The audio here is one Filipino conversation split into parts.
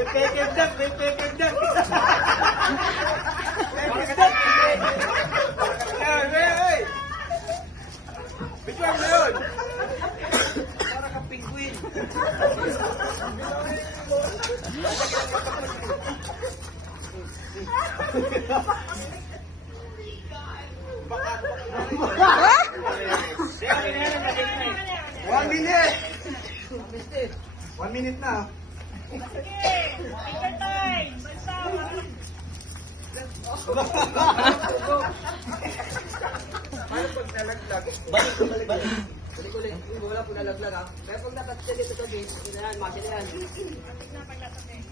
Peking duck, may peking duck. Peking duck. Hey! Picture mo yun. Para ka penguin. One minute! 1 minute na. Sige, picture time. Basta, Balik. Balik ulit. Wala po nalaglag ha. Kaya pag nakatid dito sa gate, yan, makina yan. na paglatas eh.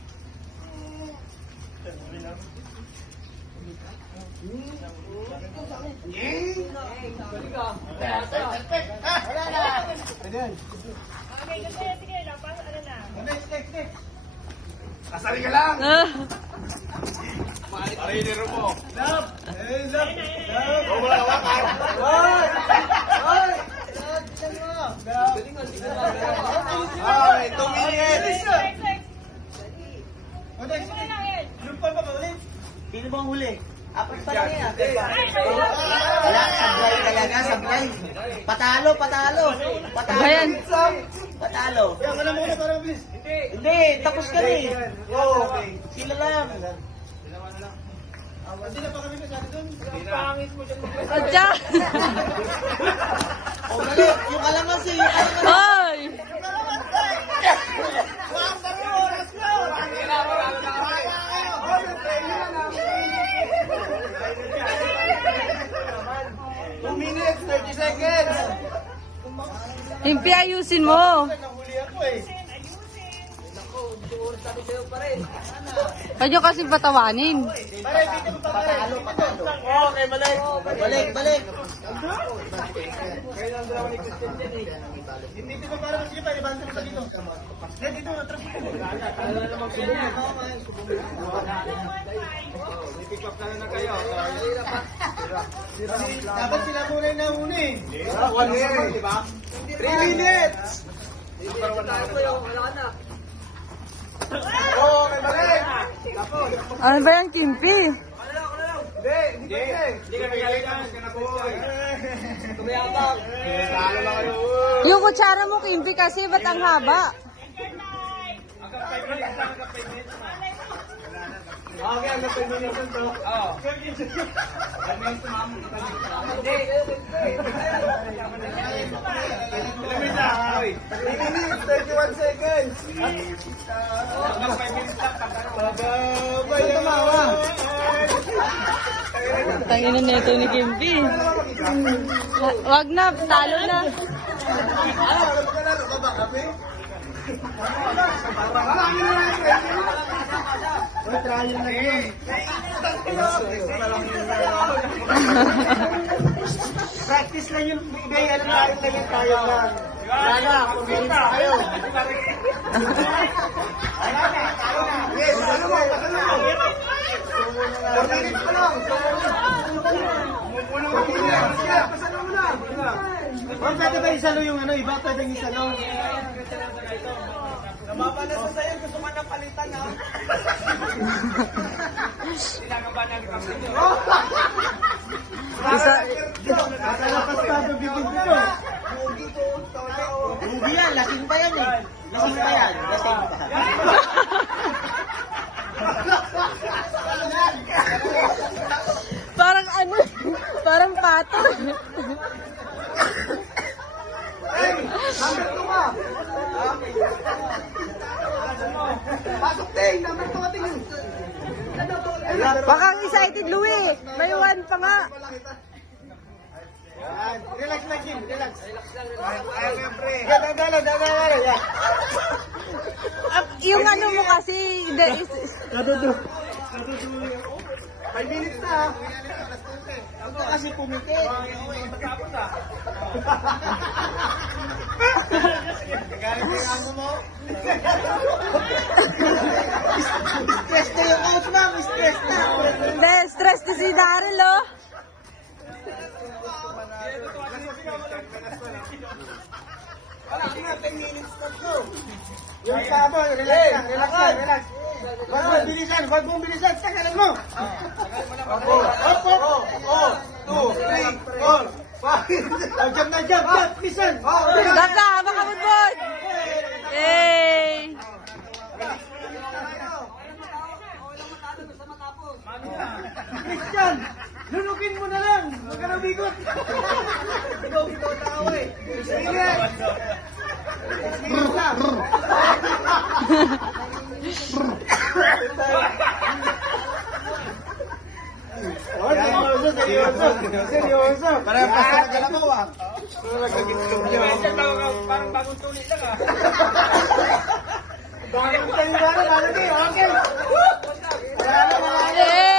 Okay, kasi sige, dapat ano na. Kasali ka lang! Parinero mo. Love! Hey, love! Love! Oh, wala hawakan! Hoy! Hoy! Hoy! 2 minutes! Sige lang yan. Sino bang huli? Apat pa lang yan. Ay, Wala, sablay talaga, sablay. Patalo. Ayan. Patalo. Wala mo na parang bilis. Hindi, tapos ka rin. Okay. Sila lang. Hindi na pa kami masyado dun. Ang pangit mo dyan. Adya! O, mali. Yung kalamansi. Hoy! Two minutes, 30 seconds. Himpi, ayusin mo. Nahuli ako eh. Huwag nyo kasi patawanin. Pare, dito mo pa pare. Okay, balik. Balik. Kaya lang dalawa ni Christian dyan eh. Dito pa para mas iba, ibang sa dito. Dito, atras mo. Kala na magsubungan. Pick up na kayo. Dapat sila muna yung nahuni. 1 minute, di ba? 3 minutes! Wala ka na. Okay, balik! Ano ba yung kimpi? Hindi kami galitan. Tumayabang. Talo lang kayo. Yung kutsara mo, kimpi, kasi ba't ang haba? Hanggang 5 minutes lang. Okay, hanggang 5 minutes lang to. Oo. 5 minutes ma'am. Hindi. Ilan na? 3 minutes, 31 seconds. Hanggang 5 minutes lang. Babay. Saan tumawa? Tanginan nito ni Kimpi. Wag na, talo na. Magkalaro ka ba kami? Trial na yun. Practice lang yun. Ibigay alam lang yun tayo lang. Wala, pumilit na kayo. Wala na, tayo na. Yes, ano mo, Pornilip ka lang. Pasalo mo na. Huwag pwede ba isalo yung ano, iba pwedeng isalo. Namapalas na sa'yo, gusto man ng palitan ha. Sinagabanan ka sa inyo. Nakalapas tayo bibig dito. Ruby yan, lasing pa yan eh. Lasing pa. Parang ano, parang pato. Hey, number 2 ka. Pasok din, number 2 ka tingin. Baka excited, Louie. May 1 pa nga. Relax lang, Jim. Relax. Ay, siyempre. Dadalo. Yung ano mo kasi, Nadudu. 5 minutes na. Ako kasi pumiti. Matapos ah. Galit yung amo mo. Stress na yung coach, ma'am. Stress na. hindi, stress na si Daryl, oh. Wala ka na, 10 minutes na to. Yung sabo, relax lang. bilisan. Huwag mong bilisan. Takalan mo. Opo. Opo. Opo. 2, 3, 4, 5. Oh, jump na, jump. Jump. Bilisan. Baka, baka budbud! Yay! Christian, lunukin mo na lang. Huwag ka na bigot. Ikaw tao eh. Sige. Sige na. Oh, seryoso, seryoso. Seryoso. Para pasa na kalabaw ah. Parang bagong tuloy lang ah. Bagong tayo na, okay. Okay. Wala na, wala na. Yay!